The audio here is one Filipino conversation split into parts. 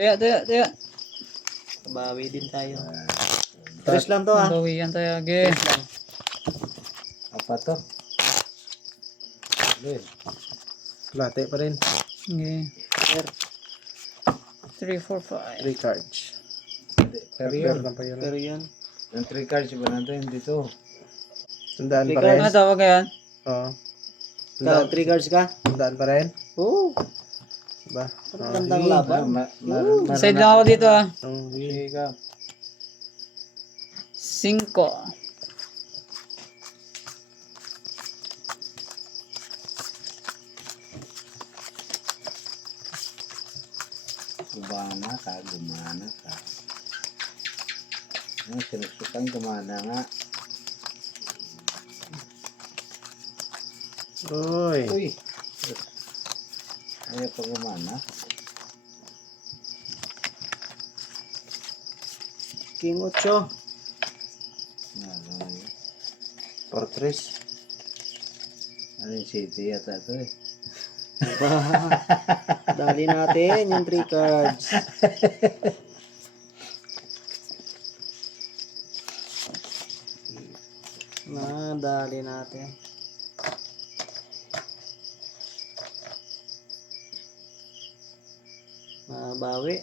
Taya. Bawi din tayo. Tres lang to ah. Bawian tayo. Okay. Tres lang. Apa to? Good. Plate pa rin. Okay. Sir. 3, 4, 5. 3 cards. Pero Pero yun. lang pa yun. Pero yun. Yung 3 cards ba natin dito? Tandaan pa Three rin. Ano tawag yan? Oo. Ka, 3 cards ka? Tandaan pa rin. Oo. Ba? Magandang laban. Side lang ako dito ah. Sige ka. 5. Gumana ka. Ano, sinusukan gumana nga. Uy. Uy. Ayaw pa gumana. King 8. Ano, Fortress. ano yung city yata ito eh. Dali natin yung 3 cards. Dali natin. Bawi.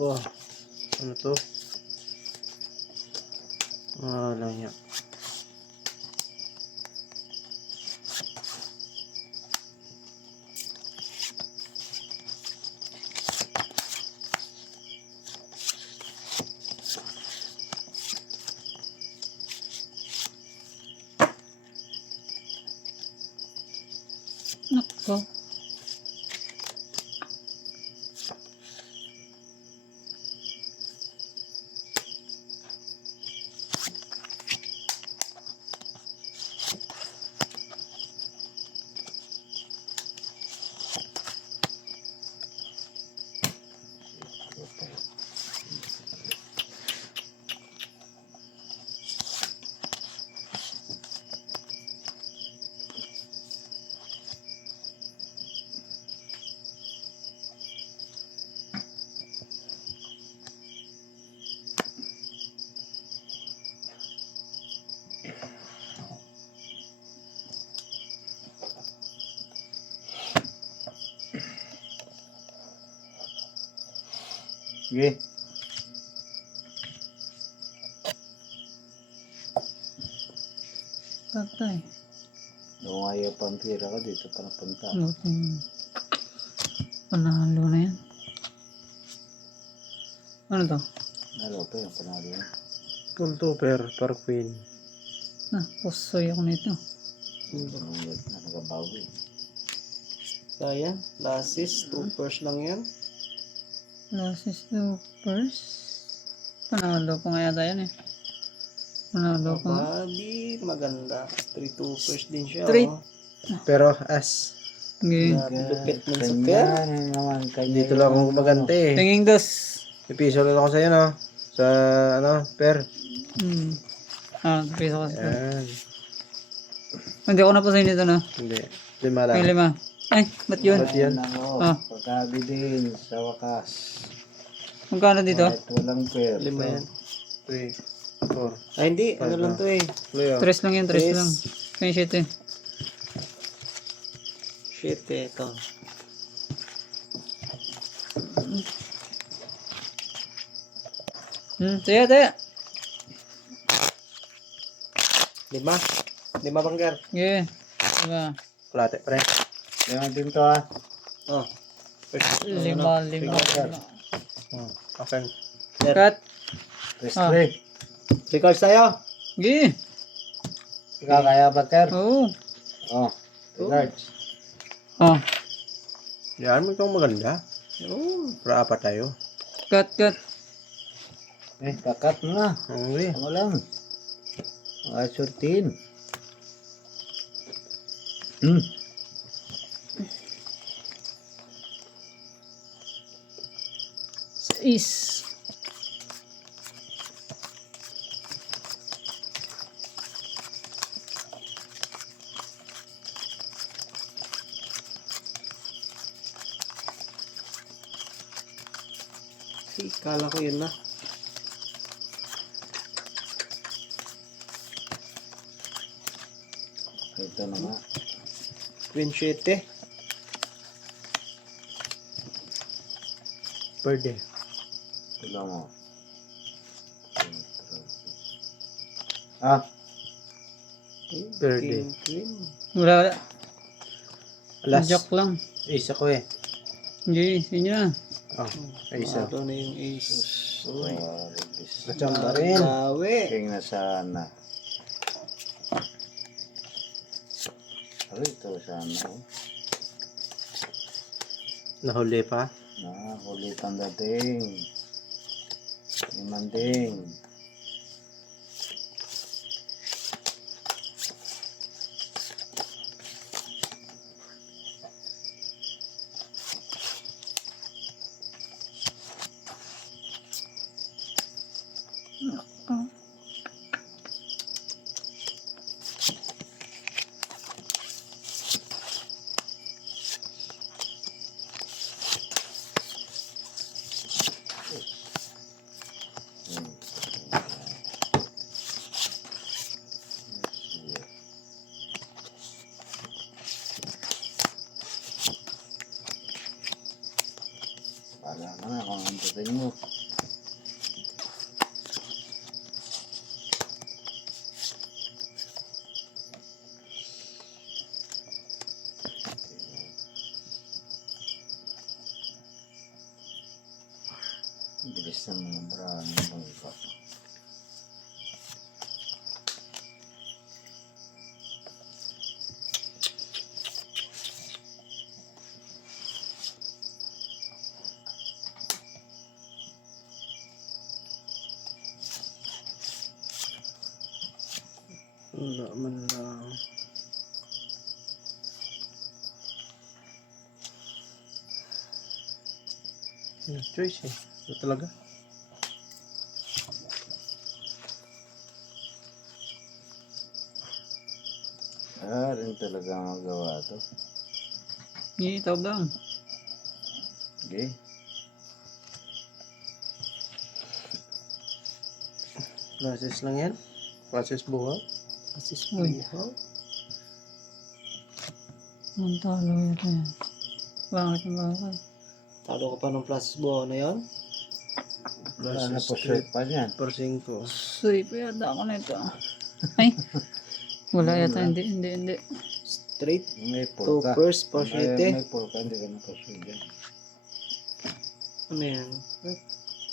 Ba. Ano to? Lang yan. Nako. Sige. Patay. Kung ayaw pang pira ka dito pa napunta. Luting. Panalo na yan. Ano to? Nalo pa yung panalo na. Full topper par queen. Pusoy ako nito. Nakagabawi. Kaya. Lasis. 2 first lang yan. Last is the first. Panalo pa nga yata yan eh. Panalo pa nga. Di maganda. 3-2 first din siya. Three. Oh. Pero as. Okay. Lupit ng super. Kanya naman. Kanya Dito lang ako gumagante eh. Tingin dos. Ipiso lang ako sa'yo no. Sa ano, per. Piso kasi. Ayan. Hindi ako napasayin dito na. Hindi. 5 lang. May 5. Ay, ba't yun? Ba't yan? Ah. Pagkabi din sa wakas. Magkano dito? Kahit walang per. 5 yan. 3, 4. Ay hindi. Ano lang to eh. Play oh. 3 lang yan, 3 Tres. lang. Kaya shit eh. Shit eh. Ito. Taya. 5. 5 bangker. Okay. Diba? Plate pa rin. Kaya din to ah. Oh. First. 5. Okay. Cut. Press Ah. 3. 3 cards tayo. Okay. Ikaw kaya ba, Ter? Oo. Oh. 3 cards. Yan mo itong maganda. Oh. Para 4 tayo. Cut. Kakat mo na. Okay. Ano lang. Surtin. Is. kasi kala ko yun na. Ito na nga. Queen 7. Pwede. Tignan mo. Ah, Pwede. Queen. Wala. Alas. Joke lang. Ace ako eh. Hindi, inyo na. Oh, ace ako. Ano na yung ace. Uy. Nachamba rin. Bawi. king na sana. Ano ito sana? Oh. Nahuli pa. Huli ang dating. Imanding. Wala ka na kung ang dating mo. Bilis ng mga brand ng bangka. Wala man lang. Choice eh. Ito talaga. Rin talaga magawa to. Hindi, tawag lang. Okay. Process lang yan. Process buha. Asis Uy. buhaw. Ang talo yata yan. Bakit ang bakit? Talo ka pa ng plus buhaw na yun? Wala na po sweat pa niyan. Per 5. Sweep yata ako na ito. Ay! Wala yata, hindi. Straight. May 2 polka. first, plus 7. May polka, hindi ka na po sweat dyan. Ano yan?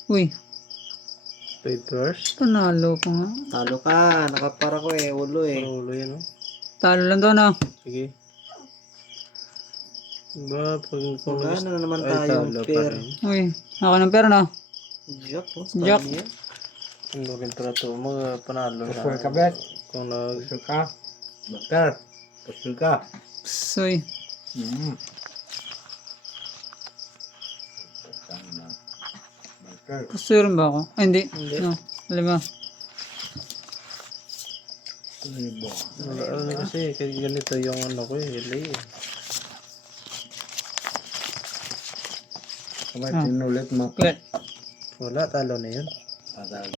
Uy, Papers. panalo ko nga. Talo ka. Nakapara ko eh. Ulo eh. Parulo yan oh. Talo lang to na. Sige. Diba pag kung Wala na naman ay, tayong talo pa pair. rin. Uy, ako ng pera na. Jack oh. Jack. Style yan. Ano rin para ito mga panalo na. Pusul ka, Bet. Kung nag... Pusul ka. Bakar. Pusul ka. Soy. Bakar. Pusurin ba ako? Ay, hindi. Hindi. No. Lima. Libo. Wala ano kasi kaya ganito yung ano ko eh. Lay eh. Kapag sinulit mo. Good. Wala talo na yun. Tatawag